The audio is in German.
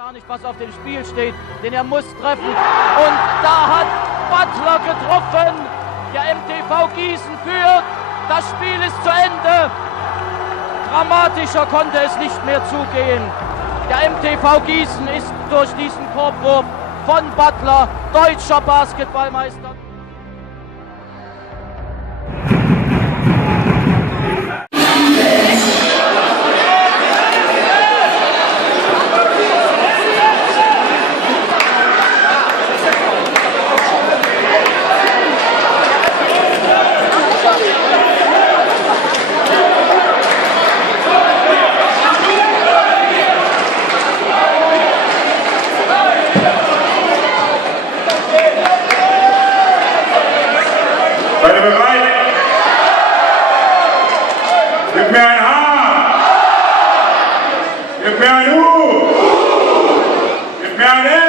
gar nicht, was auf dem Spiel steht, denn er muss treffen. Und da hat Butler getroffen. Der MTV Gießen führt. Das Spiel ist zu Ende. Dramatischer konnte es nicht mehr zugehen. Der MTV Gießen ist durch diesen Korbwurf von Butler deutscher Basketballmeister. Seid ihr bereit? Gib mir ein H! Gib mir ein U! Gib mir ein